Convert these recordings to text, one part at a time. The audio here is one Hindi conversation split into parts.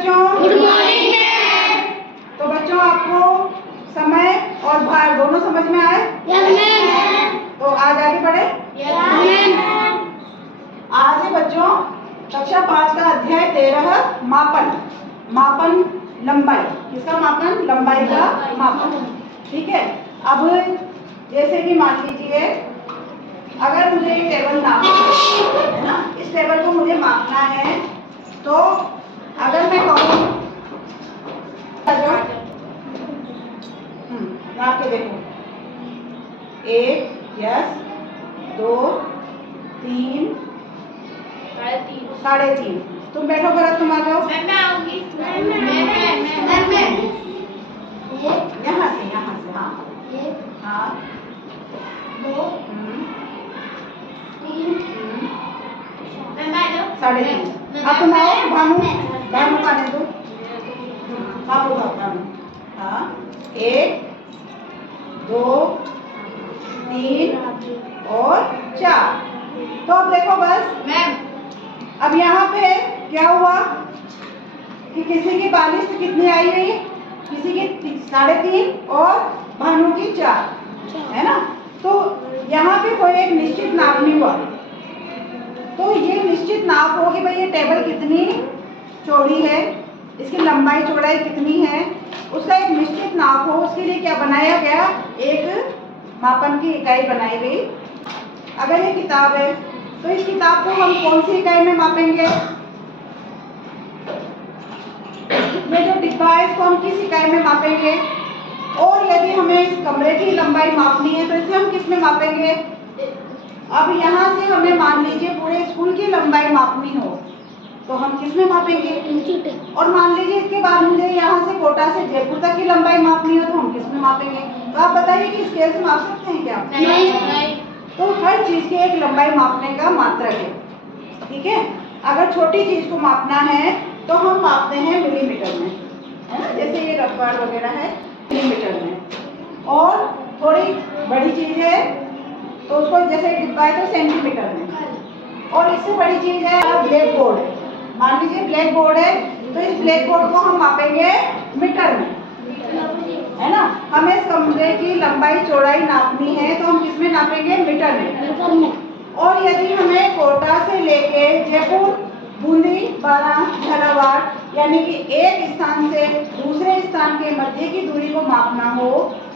बच्चों। Good morning ma'am. तो बच्चों आपको समय और भार दोनों समझ में आए? Yes ma'am. तो आज आगे बढ़े। Yes ma'am. आज है बच्चों कक्षा 5 का अध्याय 13 मापन। मापन लंबाई, किसका मापन? लंबाई का मापन। ठीक है। अब जैसे कि मान लीजिए अगर मुझे ये टेबल नापना है ना, इस टेबल को मुझे मापना है, तो अगर मैं कहूँ नाप के देखो, 1, यस, 2, 3, 3.5। तुम बैठो भरत, तुम आ जाओ। मैं आऊंगी। यहाँ से हाँ हाँ 2, 3, 3.5। अब तुम आओ भानु, भानु खाने दो। हाँ बोलो भानु। हाँ 1, 2, 3 और 4। तो अब देखो बस मैम। अब यहाँ पे क्या हुआ कि किसी की बालिश कितनी आई हुई, किसी की 3.5 और भानु की 4, है ना। तो यहाँ पे कोई एक निश्चित नाप नहीं हुआ। तो ये निश्चित नाप हो कि भाई ये टेबल कितनी चौड़ी है, इसकी लंबाई चौड़ाई कितनी है, उसका एक निश्चित नाप हो। उसके लिए क्या बनाया गया? एक मापन की इकाई बनाई गई। अगर ये किताब है तो इस किताब को हम कौन सी इकाई में मापेंगे? ये जो डिब्बा है इसको हम किस इकाई में मापेंगे? और यदि हमें इस कमरे की लंबाई मापनी है तो इसे हम किस में मापेंगे? अब यहाँ से हमें मान लीजिए पूरे स्कूल की लंबाई मापनी हो तो हम किस में मापेंगे? और मान लीजिए इसके बाद मुझे यहाँ से कोटा से जयपुर तक की लंबाई मापनी हो तो हम किस में मापेंगे? तो आप बताइए कि स्केल से माप सकते हैं क्या? नहीं। तो हर चीज की एक लंबाई मापने का मात्रक है। ठीक है। अगर छोटी चीज को मापना है तो हम मापते हैं मिलीमीटर में, है ना, जैसे ये रबड़ वगैरह है मिलीमीटर में। और थोड़ी बड़ी चीज है तो उसको, जैसे डिब्बा है तो सेंटीमीटर में। और इससे बड़ी चीज है ब्लैक बोर्ड है। मान लीजिए ब्लैक बोर्ड है तो इस ब्लैक बोर्ड को हम मापेंगे मीटर में, है ना। हमें इस कमरे की लंबाई चौड़ाई नापनी है तो हम किसमें नापेंगे? मीटर में। और यदि हमें कोटा से लेके जयपुर, बूंदी, बारां, झालावाड़ यानी कि एक स्थान से दूसरे स्थान के मध्य की दूरी को मापना हो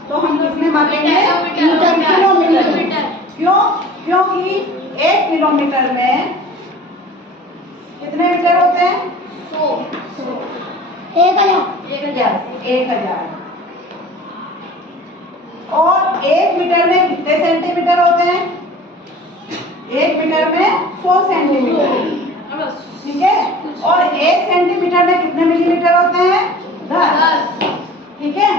तो हम किसमें मापेंगे? किलोमीटर। क्यों? क्योंकि 1 किलोमीटर में कितने मीटर होते हैं? 1000। और 1 मीटर में कितने सेंटीमीटर होते हैं? 1 मीटर में 100 सेंटीमीटर। ठीक है। और 1 सेंटीमीटर में कितने मिलीमीटर होते हैं? 10। ठीक है।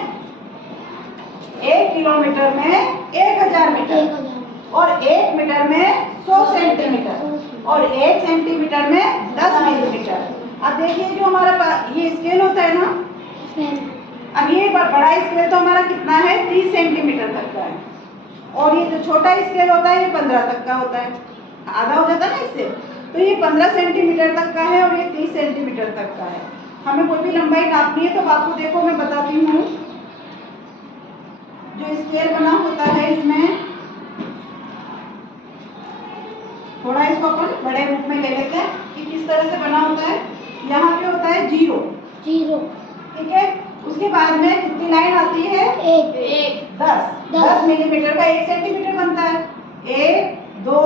1 किलोमीटर में 1000 मीटर और 1 मीटर में 100 सेंटीमीटर और 1 सेंटीमीटर में 10 मिलीमीटर। अब देखिए जो हमारा ये स्केल होता है ना, अब ये बड़ा स्केल तो हमारा कितना है? 30 सेंटीमीटर तक का है। और ये जो छोटा स्केल होता है ये 15 तक का होता है, आधा हो जाता है ना इससे। तो ये 15 सेंटीमीटर तक का है और ये 30 सेंटीमीटर तक का है। हमें कोई भी लंबाई नापनी है तो आपको देखो मैं बताती हूँ। जो स्केल बना होता है इसमें थोड़ा इसको अपन बड़े रूप में ले लेते हैं कि किस तरह से बना होता है। यहाँ पे होता है 0। ठीक है। उसके बाद में कितनी लाइन आती है? 10 मिलीमीटर का 1 सेंटीमीटर बनता है। 1, 2,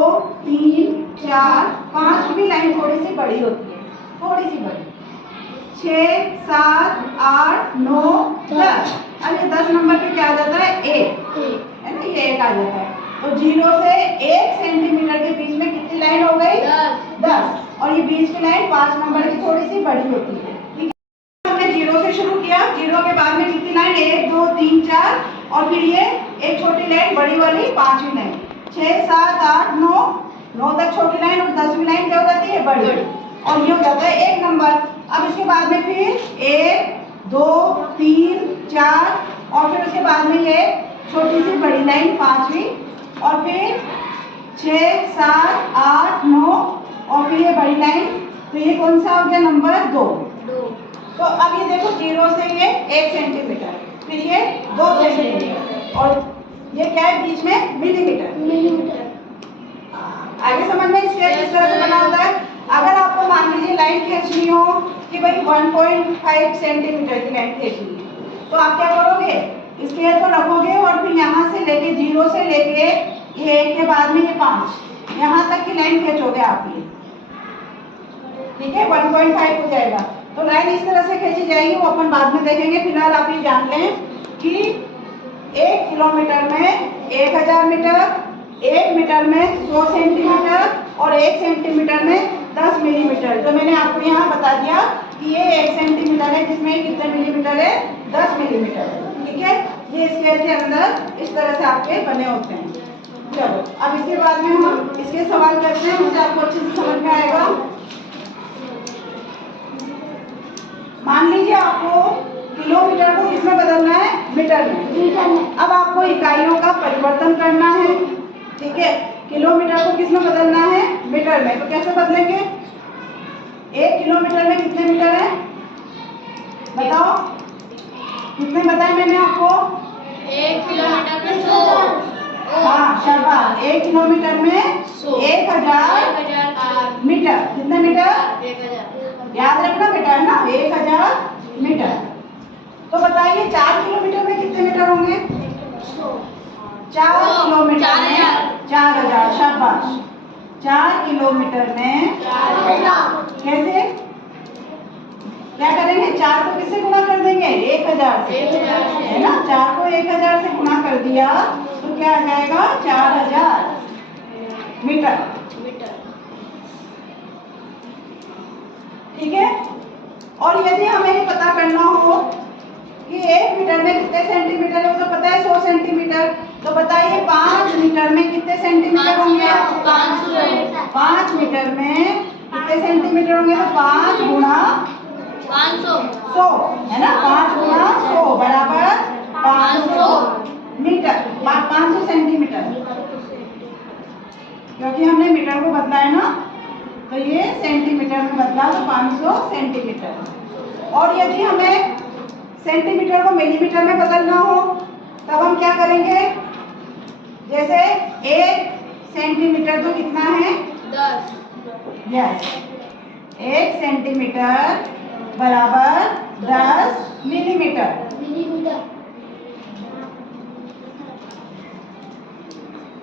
3, 4, 5 भी लाइन थोड़ी सी बड़ी होती है, थोड़ी सी बड़ी। 6, 7, 8, 9, 10। अब ये 10 नंबर पे क्या आ जाता है? 1, है ना, ये 1 आ जाता है। तो 0 से 1 सेंटीमीटर के बीच में कितनी लाइन हो गई? 10। और ये बीच की लाइन 5 नंबर की थोड़ी सी बड़ी होती है। ठीक है। हमने 0 से शुरू किया, 0 के बाद में कितनी लाइन? 1, 2, 3, 4 और फिर ये एक छोटी लाइन बड़ी वाली 5वीं लाइन। 6, 7, 8, 9 तक छोटी लाइन और 10वीं लाइन क्या हो जाती है? बड़ी। और ये हो जाता है 1 नंबर। अब इसके बाद में फिर 1, 2, 3, 4 और फिर उसके बाद में ये छोटी सी बड़ी लाइन 5वीं और फिर 6, 7, 8, 9 और फिर ये बड़ी लाइन। तो ये कौन सा हो गया? नंबर 2। 2 तो अब ये देखो 0 से ये 1 सेंटीमीटर, फिर ये 2 सेंटीमीटर, और ये क्या है बीच में मिलीमीटर। आगे समझ में इसके किस तरह से बना होता है। अगर आपको मान लीजिए लाइन खींचनी हो कि भाई 1.5 सेंटीमीटर की लाइन खींचनी है, तो आप क्या करोगे, स्केल को रखोगे और फिर यहाँ से लेके 0 से लेके ये 1 के बाद में ये 5 यहाँ तक की लाइन खींचोगे आप ये, ठीक है, 1.5 हो जाएगा। तो लाइन इस तरह से खींची जाएगी, वो अपन बाद में देखेंगे। फिलहाल आप ये जान लें कि 1 किलोमीटर में 1000 मीटर, 1 मीटर में 100 सेंटीमीटर और 1 सेंटीमीटर में 10 मिलीमीटर। तो मैंने आपको यहाँ बता दिया कि ये 1 सेंटीमीटर है, जिसमें कितने मिलीमीटर है, 10 मिलीमीटर, ठीक है। ये स्केल के अंदर इस तरह से आपके बने होते हैं। चलो अब इसके बाद में हम इसके सवाल करते हैं, मुझे आपको अच्छे से समझ में आएगा। मान लीजिए आपको किलोमीटर को किसमें बदलना है, मीटर में। अब आपको इकाइयों का परिवर्तन करना है, ठीक है। किलोमीटर को किसमें बदलना है, मीटर में। तो कैसे बदलेंगे, 1 किलोमीटर में कितने मीटर है बताओ, कितने बताए मैंने आपको, 1 किलोमीटर में 100। हाँ शाबाश, 1 किलोमीटर में 1000 मीटर। कितने मीटर, 1000। याद रखना बेटा, है ना, 1000 मीटर। तो बताइए 4 किलोमीटर में कितने मीटर होंगे, 4 किलोमीटर में 4000, शाबाश। 4 किलोमीटर में 4000। कैसे, क्या करेंगे, 4 को किससे गुणा कर देंगे, 1000 से, है ना। 4 को 1000 से गुणा कर दिया तो क्या आ जाएगा, 4000 मीटर, ठीक है। और यदि हमें ये पता करना हो कि 1 मीटर में कितने सेंटीमीटर है, वो तो पता है 100 सेंटीमीटर। तो बताइए 5 मीटर में कितने सेंटीमीटर होंगे, 5 मीटर में कितने सेंटीमीटर होंगे, तो 5 गुणा 100 है ना, 5 गुणा 100 बराबर 500 मीटर, 500 सेंटीमीटर, क्योंकि हमने मीटर को बदला है ना, तो ये सेंटीमीटर में बदला, तो 500 सेंटीमीटर। और यदि हमें सेंटीमीटर को मिलीमीटर में बदलना हो तब हम क्या करेंगे, जैसे 1 सेंटीमीटर तो कितना है, 10। यस, 1 सेंटीमीटर बराबर 10 मिलीमीटर।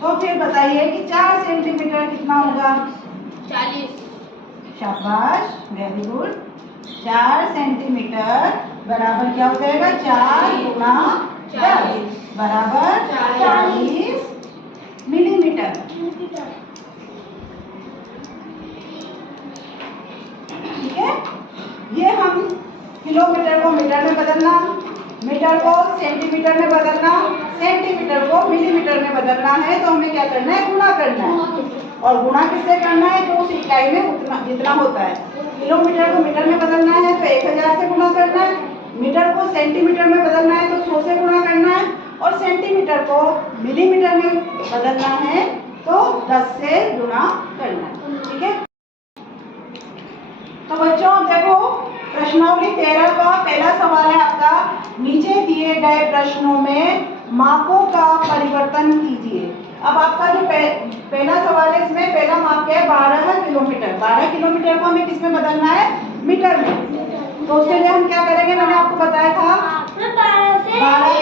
तो फिर बताइए कि 4 सेंटीमीटर कितना होगा, 40। शाबाश, वेरी गुड। 4 सेंटीमीटर बराबर क्या हो जाएगा, 4 गुणा 10 बराबर 40 मिलीमीटर, ठीक है। ये हम किलोमीटर को मीटर में बदलना, मीटर को सेंटीमीटर में बदलना, सेंटीमीटर को मिलीमीटर में बदलना है, तो हमें क्या करना है, गुणा करना है। और गुणा किससे करना है, तो उस इकाई में उतना जितना होता है। किलोमीटर को मीटर में बदलना है तो 1000 से गुणा करना है, मीटर को सेंटीमीटर में बदलना है तो 100 से गुणा करना है, और सेंटीमीटर को मिलीमीटर में बदलना है तो 10 से गुणा करना है, ठीक है। तो बच्चों अब देखो प्रश्नावली 13 का पहला सवाल है आपका, नीचे दिए गए प्रश्नों में मापों का परिवर्तन कीजिए। अब आपका जो पहला सवाल है, इसमें पहला माप क्या है, 12 किलोमीटर। 12 किलोमीटर को हमें किसमें बदलना है, मीटर में। तो उसके लिए हम क्या करेंगे, मैंने आपको बताया था 12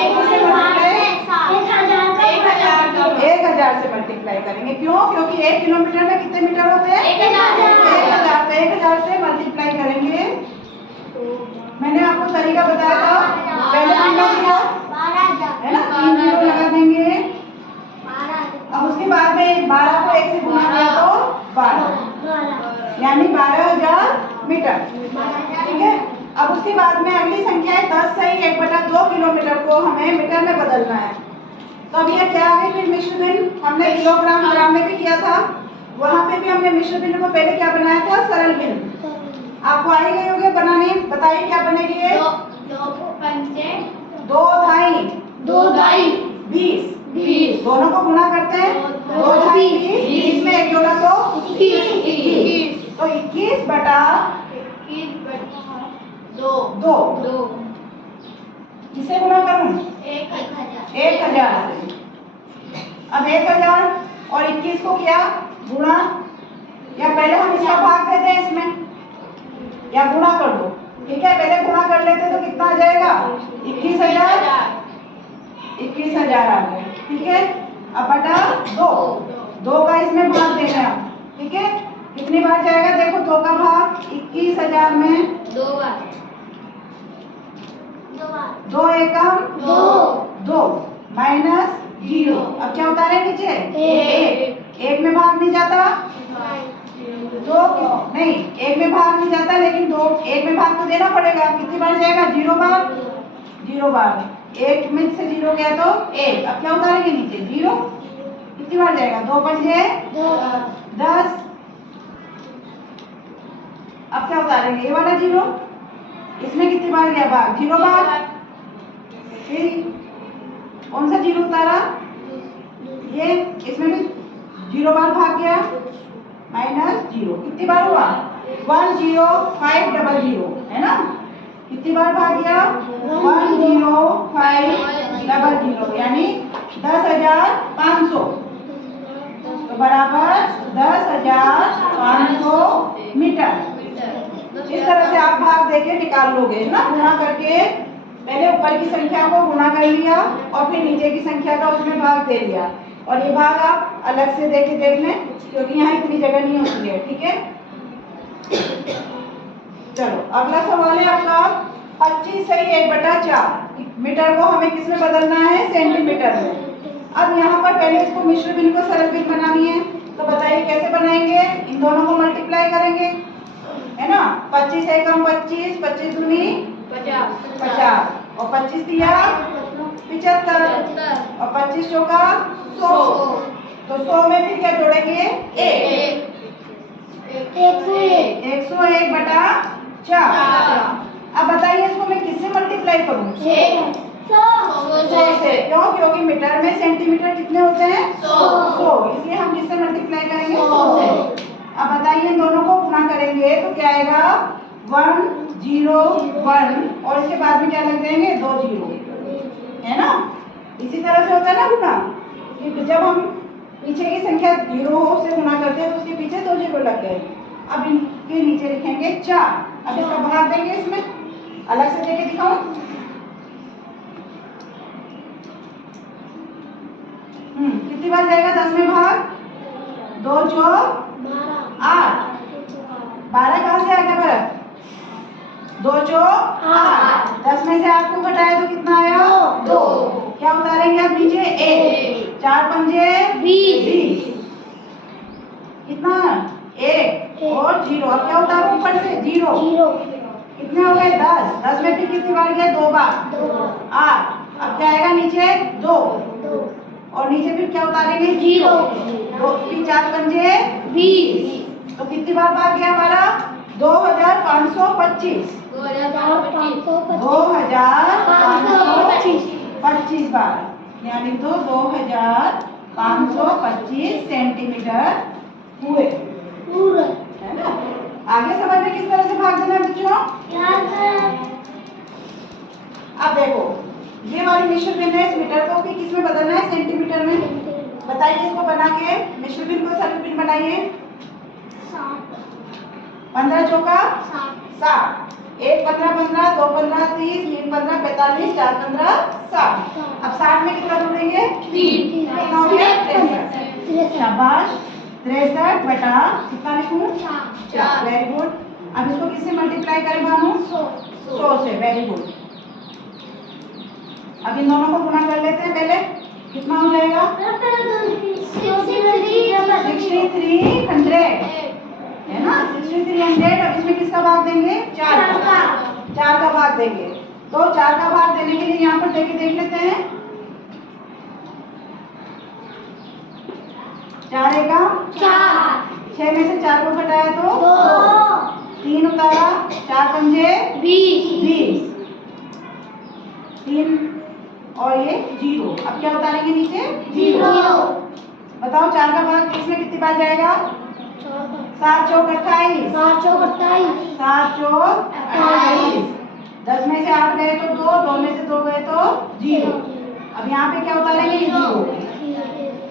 को किससे मल्टीप्लाई, 1000 से मल्टीप्लाई करेंगे। क्यों, क्योंकि 1 किलोमीटर में कितने मीटर होते हैं, 1000। तो 1000 से मल्टीप्लाई करेंगे। मैंने आपको तरीका बताया था, पहले किलो किया है ना, 3 किलो लगा देंगे। अब उसके बाद में 12 को 1 से गुणा किया तो 12, यानी 12000 मीटर, ठीक है। अब उसके बाद में अगली संख्या है 10 से 1/2 किलोमीटर को हमें मीटर में बदलना है। तो अब ये क्या है, फिर मिश्र भिन्न, हमने किलोग्राम ग्राम में भी किया था, वहाँ पे भी हमने मिश्र भिन्न को पहले क्या बनाया था, सरल भिन्न। आपको आई गई होगी बनाने, बताइए क्या बनेगी ये, 2 ढाई 20, दोनों को गुणा करते हैं, 2 ढाई 20 में 1 जोड़ा तो 21, तो 21 बटा दो। दो। किसे गुणा करूं? 1000। 1000 से। अब 1000 और 21 को क्या गुणा, या पहले हम इसका भाग देते हैं इसमें, या गुणा कर दो। ठीक है, पहले गुणा कर लेते तो कितना आ जाएगा? 21000। 21000 आ गया। ठीक है, अब बटा 2। 2 का इसमें भाग देना है। ठीक है, कितनी बार जाएगा देखो 2 का भाग? 21000 में 2 बार। 2 एकम 2 माइनस 0। अब क्या उतारे नीचे? 1 में भाग नहीं जाता, 2 नहीं 1 में भाग नहीं जाता, लेकिन 2 1 में भाग तो देना पड़ेगा। कितनी बार जाएगा? 0 बार। 0 बार। 1 में से 0 गया तो 1। अब क्या उतारेंगे नीचे? 0। कितनी बार जाएगा? 2 पंजे 10। अब क्या उतारेंगे? ये वाला 0। इसमें कितनी बार गया भाग? 0 बार। फिर कौन सा 0 उतारा? ये, इसमें भी 0 बार भाग गया, माइनस 0। कितनी बार हुआ? 10500 है ना? कितनी बार भाग गया? 10500, यानी 10,500। तो बराबर 10,500 मीटर। इस तरह से आप भाग देके निकाल लोगे ना, गुणा करके। पहले ऊपर की संख्या को गुणा कर लिया और फिर नीचे की संख्या का उसमें भाग दे दिया। और ये भाग आप अलग से देके देख लें, क्योंकि यहाँ इतनी जगह नहीं होती है। ठीक है, चलो अगला सवाल है आपका 25 सही 1/4 मीटर को हमें किस में बदलना है? सेंटीमीटर में। अब यहाँ पर पहले इसको मिश्र भिन्न को सरल भिन्न बनानी है, तो बताइए कैसे बनाएंगे? इन दोनों को मल्टीप्लाई करेंगे, है ना? 25 एकम 25, 25 दूनी 50, और 25 तिया 75, और 25 चौका 100। तो 100 में फिर क्या जोड़ेंगे? 1। 101/4। अब बताइए इसको मैं किससे मल्टीप्लाई करूं? 100 से। क्यों? क्योंकि मीटर में सेंटीमीटर कितने होते हैं? 100। इसलिए हम किससे मल्टीप्लाई करेंगे? 100 से। अब बताइए इन दोनों को गुणा करेंगे तो क्या आएगा? 101, और इसके बाद में क्या लग जाएंगे? 2 0, है ना? इसी तरह से होता है ना गुणा, कि जब हम पीछे की संख्या 0 से गुणा करते हैं तो उसके पीछे 2 0 लग गए। अब इनके नीचे लिखेंगे 4। अब इसका भाग देंगे, इसमें अलग से देके दिखाऊं? कितनी बार जाएगा 10 में भाग? 2 चौक 8। 12 कहाँ से आ गया भरत? 2 चौक 8। 10 में से 8 को घटाया तो कितना आया? 2। क्या उतारेंगे आप नीचे? 1। 4 पंजे 20। कितना? 1 और 0। अब क्या उतारो ऊपर से? 0। कितने हो गए? 10। 10 में फिर कितनी बार गया? 2 बार 8। अब क्या आएगा नीचे? 2, और नीचे फिर क्या उतारेंगे? 0। 2 फिर 4 पंजे 20। तो कितनी बार भाग गया हमारा? 2525। 2525 बार, यानी तो 2525 सेंटीमीटर हुए, है ना? आगे समझ में किस तरह से भाग देना बच्चों? अब देखो ये वाली मिश्र भिन्न है, इस मीटर को भी किस में बदलना है? सेंटीमीटर में। बताइए इसको बना के मिश्र भिन्न को सरल भिन्न बनाइए। 15 चौका 60, 1 15 15, 2 15 30, 3 15 45, 4 15 60। अब 60 में कितना जोड़ेंगे? 3। कितना हो गया? 63। शाबाश। 63 बटा कितना लिखूं? 4। Very good. अब इसको किससे मल्टीप्लाई करें भानु? 100 से। Very good. अब इन दोनों को गुणा कर लेते हैं पहले। कितना हो जाएगा? 6300, है ना? 6300। अब इसमें किसका भाग देंगे? 4 का। 4 का भाग देंगे। तो 4 का भाग देने के लिए यहाँ पर देख लेते हैं। 4 एकम 4। 6 में से 4 को घटाया तो 2। 3 उतारा, 4 पंजे 20। 3 और ये 0। अब क्या उतारेंगे नीचे? 0। बताओ 4 का भाग इसमें कितनी बार जाएगा? 7 चौक 28। 7 चौक 28। 2 में से 2 गए तो 0। अब यहाँ पे क्या उतारेंगे? ये 0।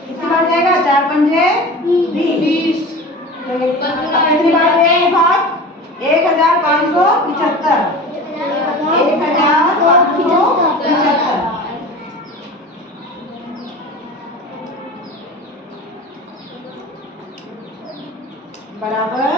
कितनी बार जाएगा? 4 पंजे 20। कितनी बार गए भाग? 1575। 1575 बराबर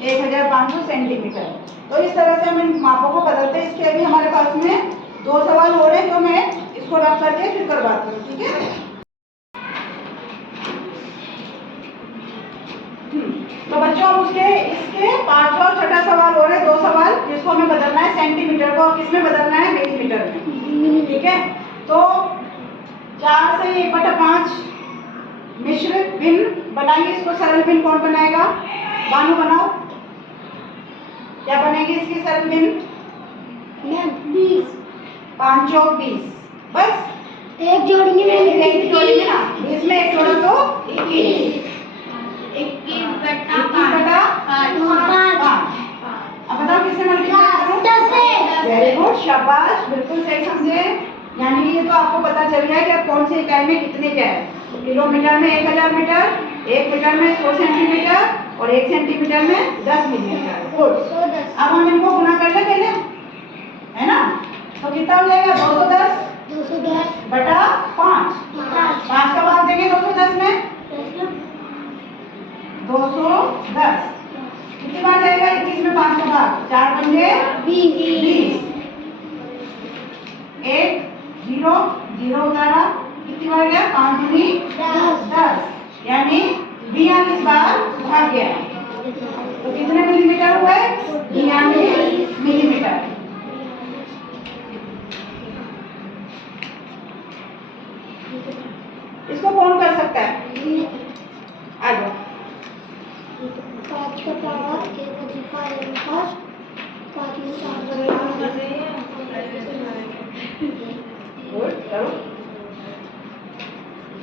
1500 सेंटीमीटर। तो इस तरह से हम इन मापों को बदलते हैं। इसके अभी हमारे पास में 2 सवाल हो रहे हैं जो मैं इसको रख करके फिर करवाती हूँ, ठीक है? तो बच्चों अब इसके 5वां और 6ठा सवाल हो रहे हैं। 2 सवाल जिसको हमें बदलना है सेंटीमीटर को, किसमें बदलना है? मिलीमीटर में, ठीक है? तो 4 से 1/5 मिश्र भिन्न बनाएंगे। इसको सरल भिन्न कौन बनाएगा? बानू बनाओ। क्या बनेगी इसकी सरल भिन्न? 20। 5 चौक 20। बस एक जोड़ेंगे ना, 20 में 1 जोड़ो तो 21। 21/5। अब बताओ किससे मल्टीप्लाई करूं? 10 से। वेरी गुड, शाबाश, बिल्कुल सही समझे। यानी कि ये तो आपको पता चल गया कि अब कौन सी इकाई में कितने क्या है। किलोमीटर में 1000 मीटर, 1 मीटर में 100 सेंटीमीटर और 1 सेंटीमीटर में 10 मिलीमीटर। गुड। अब हम इनको गुना कर ले पहले, है ना? तो कितना हो जाएगा? 210 बटा 5। 5 का भाग देंगे 210 में, 210। कितनी बार जाएगा? 21 में 5 का भाग। 4 पंजे 20। 1 0 0 उतारा। कितनी बार गया? 5 दूनी 10, यानी 42 बार भाग गया। तो कितने मिलीमीटर हुए? 42 मिलीमीटर। इसको कौन कर सकता है? आ जाओ। 5 का पावर के बजे 5 में 4 गुड, करो।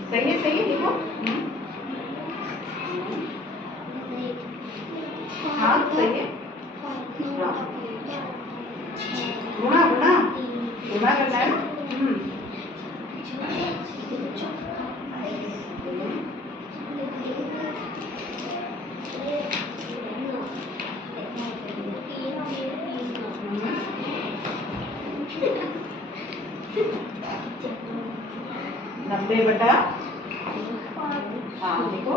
सही है, देखो। हाँ, सही है। गुना करना है ना। नब्बे बटा, हाँ देखो,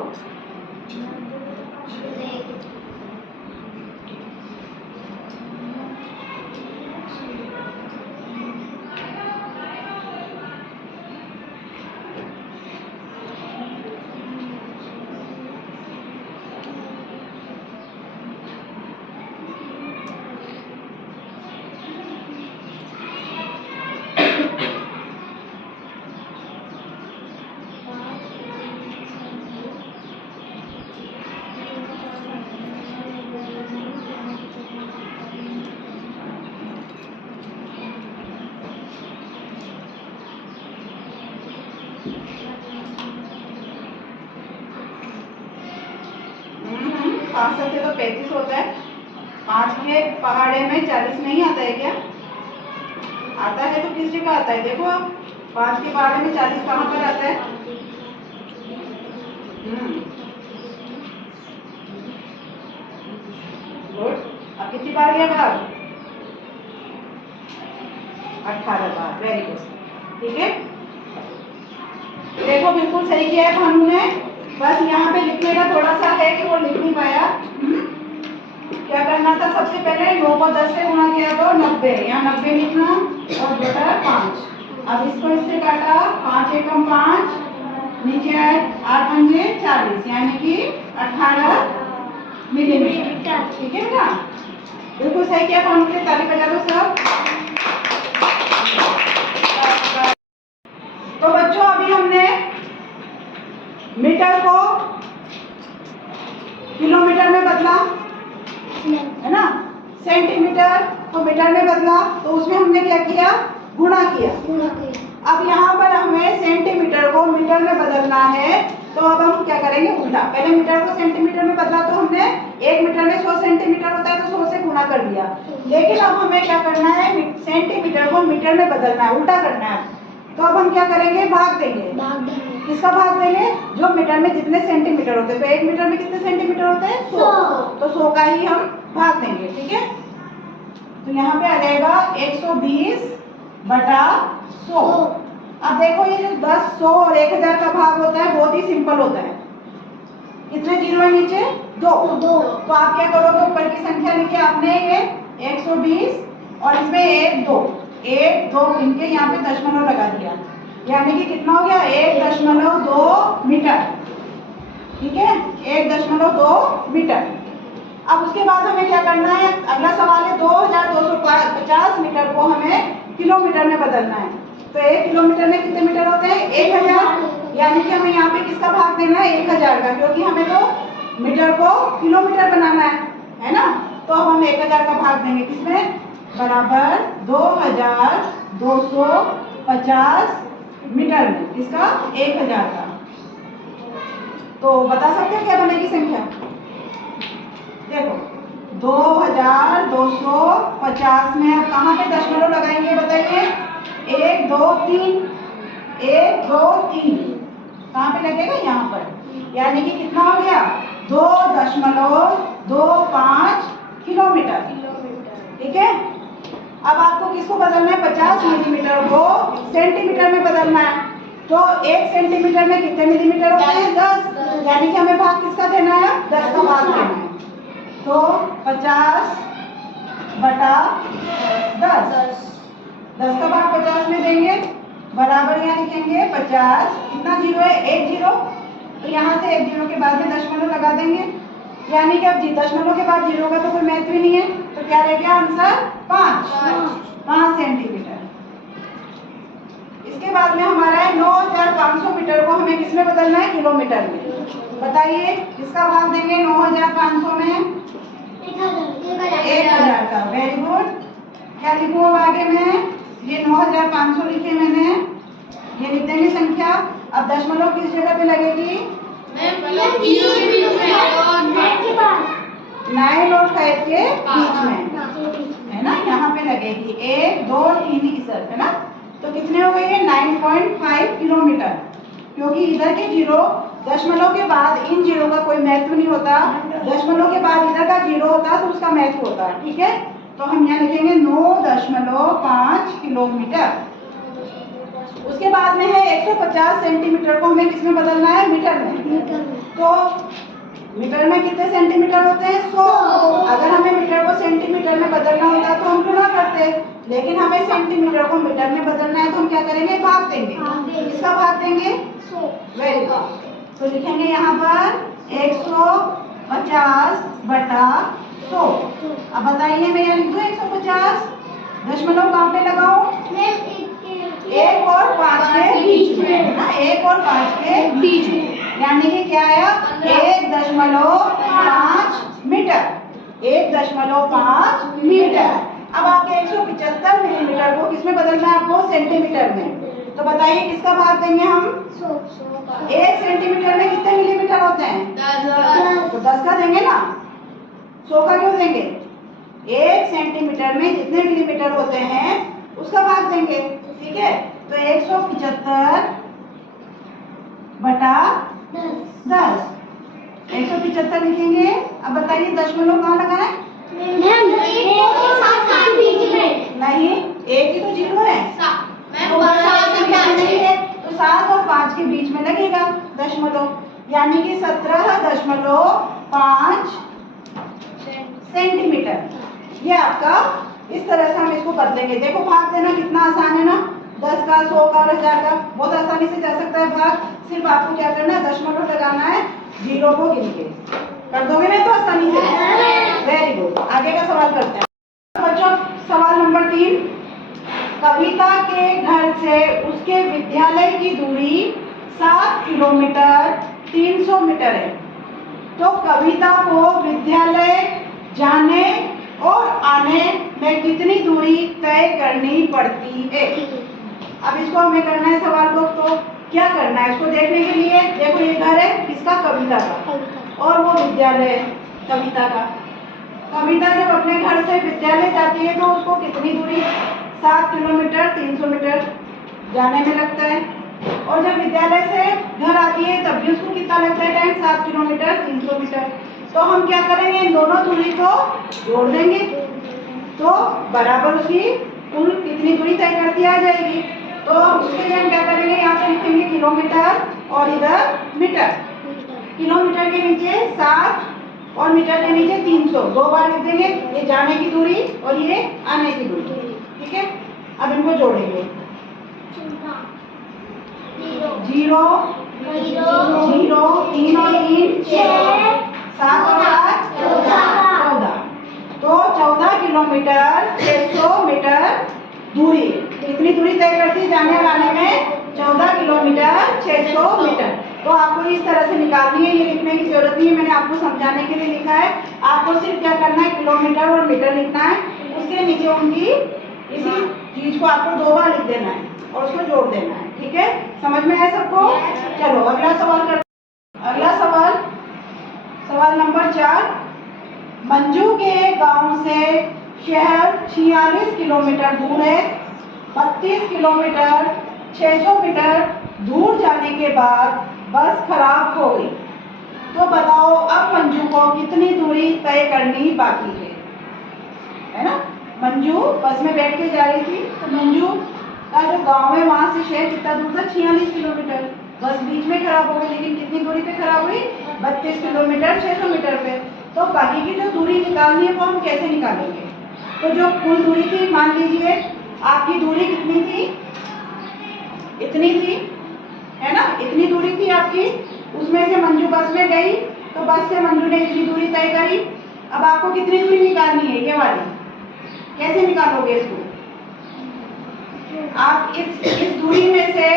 पाँच सत्ते तो 35 होता है। 5 के पहाड़े में 40 नहीं आता है क्या? आता है तो किस जगह आता है? देखो 5 के पहाड़े में 40 कहाँ पर आता है? गुड। अब कितनी बार गया भाग? 18 बार। वेरी गुड, ठीक है। देखो बिल्कुल सही किया है भानु ने। बस यहाँ पे लिखने का थोड़ा सा है कि वो लिख नहीं पाया। क्या करना था? सबसे पहले 9 को 10 से गुणा किया तो 90, यहाँ 90 लिखना और बटा 5। अब इसको इससे काटा, 5 एकम 5, नीचे आए 8 पंजे 40, यानी कि 18 मिलीमीटर। ठीक है बेटा, बिल्कुल सही किया भानु ने। ताली बजा दो सब। तो बच्चों अभी हमने मीटर को किलोमीटर में बदला, है ना? सेंटीमीटर को मीटर में बदला, तो उसमें हमने क्या किया? गुणा किया। अब यहाँ पर हमें सेंटीमीटर को मीटर में बदलना है, तो अब हम क्या करेंगे? उल्टा। पहले मीटर को सेंटीमीटर में बदला तो हमने 1 मीटर में 100 सेंटीमीटर होता है तो 100 से गुना कर दिया। लेकिन अब हमें क्या करना है, सेंटीमीटर को मीटर में बदलना है, उल्टा करना है। तो अब हम क्या करेंगे, भाग देंगे। किसका भाग देंगे? जो मीटर में जितने सेंटीमीटर होते हैं। तो 1 मीटर में कितने सेंटीमीटर होते हैं? 100। तो 100 का ही हम भाग देंगे। ठीक है, तो यहाँ पे आ जाएगा 120/100। अब देखो ये जो 10, 100 और 1000 का भाग होता है बहुत ही सिंपल होता है। कितने जीरो है नीचे? 2। तो आप क्या करोगे, ऊपर की संख्या लिखे आपने ये 120 और इसमें 1 2 इनके यहाँ पे दशमलव लगा दिया, यानी कि कितना हो गया? 1.2 मीटर। ठीक है, 1.2 मीटर। अब उसके बाद हमें क्या करना है, अगला सवाल है 2250 मीटर को हमें किलोमीटर में बदलना है। तो 1 किलोमीटर में कितने मीटर होते हैं? 1000, यानी कि हमें यहाँ पे किसका भाग देना है? 1000 का, क्योंकि हमें तो मीटर को किलोमीटर बनाना है ना। तो अब हम 1000 का भाग देंगे किसमें? बराबर 2250 मीटर में, किसका? 1000 का। तो बता सकते हैं क्या बनेगी संख्या? देखो 2250 में अब कहाँ पे दशमलव लगाएंगे बताइए? 1 2 3, 1 2 3 कहाँ पे लगेगा? यहाँ पर। यानी कि कितना हो गया? 2.25 किलोमीटर। ठीक है, अब आपको किसको बदलना है? 50 मिलीमीटर को सेंटीमीटर में बदलना है। तो 1 सेंटीमीटर में कितने मिलीमीटर होते हैं? 10। यानी कि हमें भाग किसका देना है? 10 का भाग देना है। तो 50/10, 10 का भाग 50 में देंगे, बराबर यहाँ लिखेंगे 50। कितना जीरो है? 1 जीरो। तो यहाँ से 1 जीरो के बाद में दशमलव लगा देंगे, यानी कि अब दशमलव के बाद जीरो का तो कोई महत्व ही नहीं है। तो क्या रह गया आंसर? 5 सेंटीमीटर। इसके बाद में हमारा है 9500 मीटर को हमें किसमें बदलना है? किलोमीटर में। बताइए किसका भाग देंगे 9500 में? 1000 का। Very good. क्या लिखूँ अब आगे में? ये 9500 लिखे मैंने, ये लिख देंगे संख्या। अब दशमलव किस जगह पे लगेगी? 9 और 5 के बीच में, है ना, यहाँ पे लगेगी। 1 2 3 की तरफ, है ना। तो कितने हो गए? 9.5 किलोमीटर, क्योंकि इधर के जीरो दशमलव के बाद इन जीरो का कोई महत्व नहीं होता, दशमलव के बाद इधर का जीरो होता तो उसका महत्व होता। ठीक है, तो हम यहाँ लिखेंगे 9.5 किलोमीटर। उसके बाद में है 150 सेंटीमीटर को हमें किसमें बदलना है? मीटर में। तो मीटर में कितने सेंटीमीटर होते हैं? 100। अगर हमें मीटर को सेंटीमीटर में बदलना होता तो हम गुणा करते, लेकिन हमें सेंटीमीटर को मीटर में बदलना है तो हम क्या करेंगे? भाग देंगे। किसका भाग देंगे? 100। Very good. तो लिखेंगे यहाँ पर 150/100। अब बताइए मैं यहाँ लिख दूँ 150, दशमलव कहाँ पे लगाऊं? 1 और 5 के बीच में, है ना, 1 और 5 के बीच में, यानी कि क्या आया? 1.5 मीटर। 1.5 मीटर। अब आपके 175 मिलीमीटर को किसमें बदलना है आपको? सेंटीमीटर में। तो बताइए किसका भाग देंगे हम? 1 सेंटीमीटर में कितने मिलीमीटर होते हैं? 10। तो 10 का देंगे ना, 100 का क्यों देंगे? 1 सेंटीमीटर में जितने मिलीमीटर होते हैं उसका भाग देंगे। ठीक है, तो 175/10, 175 लिखेंगे। अब बताइए दशमलव कहाँ लगाए? नहीं, 1 ही तो जीरो है। तो 7 और 5 के बीच में लगेगा दशमलव, यानी कि 17.5 सेंटीमीटर। ये आपका, इस तरह से हम इसको बदलेंगे। देखो भाग देना कितना आसान है ना, 10 का, 100 का और 1000 का बहुत आसानी से जा सकता है भाग। सिर्फ आपको क्या करना है? दशमलव लगाना है, जीरो को गिन के कर दोगे ना तो आसानी से। Very good. आगे का सवाल करते हैं बच्चों। सवाल नंबर 3, कविता के घर से उसके विद्यालय की दूरी 7 किलोमीटर 300 मीटर है। तो कविता को विद्यालय जाने और आने में कितनी दूरी तय करनी पड़ती है? अब इसको हमें करना है सवाल को, तो क्या करना है इसको देखने के लिए? देखो ये घर है किसका? कविता का, और वो विद्यालय कविता का। कविता जब अपने घर से विद्यालय जाती है तो उसको कितनी दूरी 7 किलोमीटर 300 मीटर जाने में लगता है, और जब विद्यालय से घर आती है तब भी उसको कितना लगता है टाइम 7 किलोमीटर 300 मीटर। तो हम क्या करेंगे, इन दोनों दूरी को जोड़ देंगे तो बराबर उसकी कुल कितनी दूरी तय करती आ जाएगी। तो उसके लिए हम क्या करेंगे, यहाँ पे लिखेंगे किलोमीटर और इधर मीटर। किलोमीटर के नीचे 7 और मीटर के नीचे 300, 2 बार लिख देंगे, ये जाने की दूरी और ये आने की दूरी। ठीक है, अब इनको जोड़ेंगे। 0 0 3 और 3 6, 7 और 7 14। तो 14 किलोमीटर 600 मीटर दूरी, कितनी दूरी तय करती है जाने और आने में, 14 किलोमीटर 600 मीटर। तो आपको इस तरह से निकालनी है, ये लिखने की जरूरत नहीं है, मैंने आपको समझाने के लिए लिखा है। आपको सिर्फ क्या करना है, किलोमीटर और मीटर लिखना है, उसके नीचे उनकी इसी चीज को आपको 2 बार लिख देना है और उसको जोड़ देना है। ठीक है, समझ में आया सबको? चलो अगला सवाल करते हैं। अगला सवाल, सवाल नंबर 4। मंजू के गांव से शहर 46 किलोमीटर दूर है। 32 किलोमीटर 600 मीटर दूर जाने के बाद बस खराब हो गई। तो बताओ अब मंजू को कितनी दूरी तय करनी बाकी है ना? मंजू बस में बैठ के जा रही थी, तो मंजू का जो गांव है वहां से शहर कितना दूर था, 46 किलोमीटर। बस बीच में खराब हो गई, लेकिन कितनी दूरी पे खराब हुई, 32 किलोमीटर 600 मीटर पे। तो बाकी की जो दूरी निकालनी है वो हम कैसे निकालेंगे? तो जो कुल दूरी थी, मान लीजिए आपकी दूरी कितनी थी, इतनी थी, है ना, इतनी दूरी थी आपकी। उसमें से मंजू बस में गई तो बस से मंजू ने इतनी दूरी तय करी। अब आपको कितनी दूरी निकालनी है, ये वाली, कैसे निकालोगे इसको? आप इस दूरी में से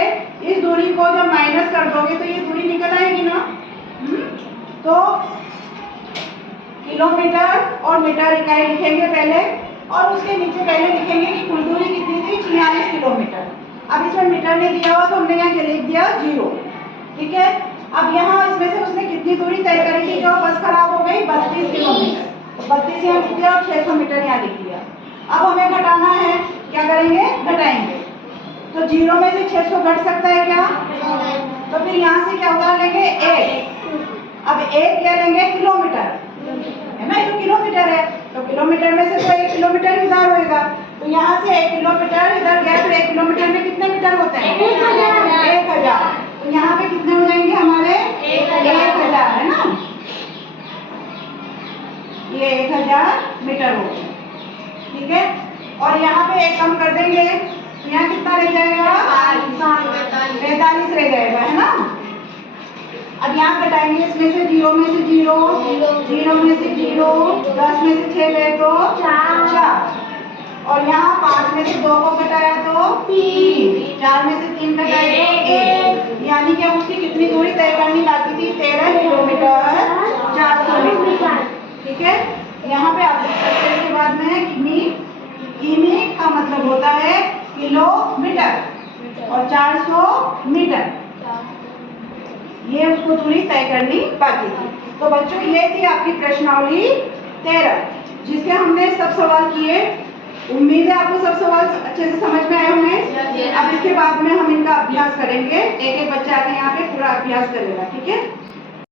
इस दूरी को जब माइनस कर दोगे तो ये दूरी निकल आएगी ना। तो किलोमीटर और मीटर इकाई लिखेंगे पहले, और उसके नीचे पहले लिखेंगे कि कुल दूरी कितनी थी, 46 किलोमीटर। अब इसमें मीटर ने दिया हुआ तो हमने यहाँ लिख दिया 0। ठीक है, अब यहाँ इसमें से उसने कितनी दूरी तय करी थी, जो बस खराब हो गई, 32 किलोमीटर। तो 32 यहाँ लिख दिया और 600 मीटर यहाँ लिख दिया। अब हमें घटाना है, क्या करेंगे, घटाएंगे। तो 0 में से 600 घट सकता है क्या? तो फिर यहाँ से क्या उधार लेंगे, 1। अब 1 क्या लेंगे, किलोमीटर, है ना, ये तो किलोमीटर है, तो किलोमीटर में से तो 1 किलोमीटर ही उधार होएगा। तो यहाँ से 1 किलोमीटर इधर गया, तो 1 किलोमीटर में कितने मीटर होते हैं, 1000। तो यहाँ पे कितने हो जाएंगे हमारे, 1000, है ना, ये 1000 मीटर हो गए। ठीक है, और यहाँ पे एक कम कर देंगे, तो यहाँ कितना रह जाएगा, 45 रह जाएगा, है ना। अब यहाँ घटाएंगे, इसमें से 0 में से 0, 0 में से 0, 10 में से 6 गए तो 4, और यहाँ 5 में से 2 को घटाया तो 3, 4 में से 3 घटाए तो 1। यानी कि उसकी कितनी दूरी तय करनी बाकी थी, 13 किलोमीटर 400 मीटर। ठीक है, यहाँ पे आप देख सकते हैं इसके बाद में किमी, किमी का मतलब होता है किलोमीटर और 400 मीटर, ये उसको दूरी तय करनी बाकी थी। तो बच्चों ये थी आपकी प्रश्नावली 13, जिसके हमने सब सवाल किए। उम्मीद है आपको सब सवाल अच्छे से समझ में आए होंगे। अब इसके बाद में हम इनका अभ्यास करेंगे, एक एक बच्चा आके यहाँ पे पूरा अभ्यास करेगा। ठीक है।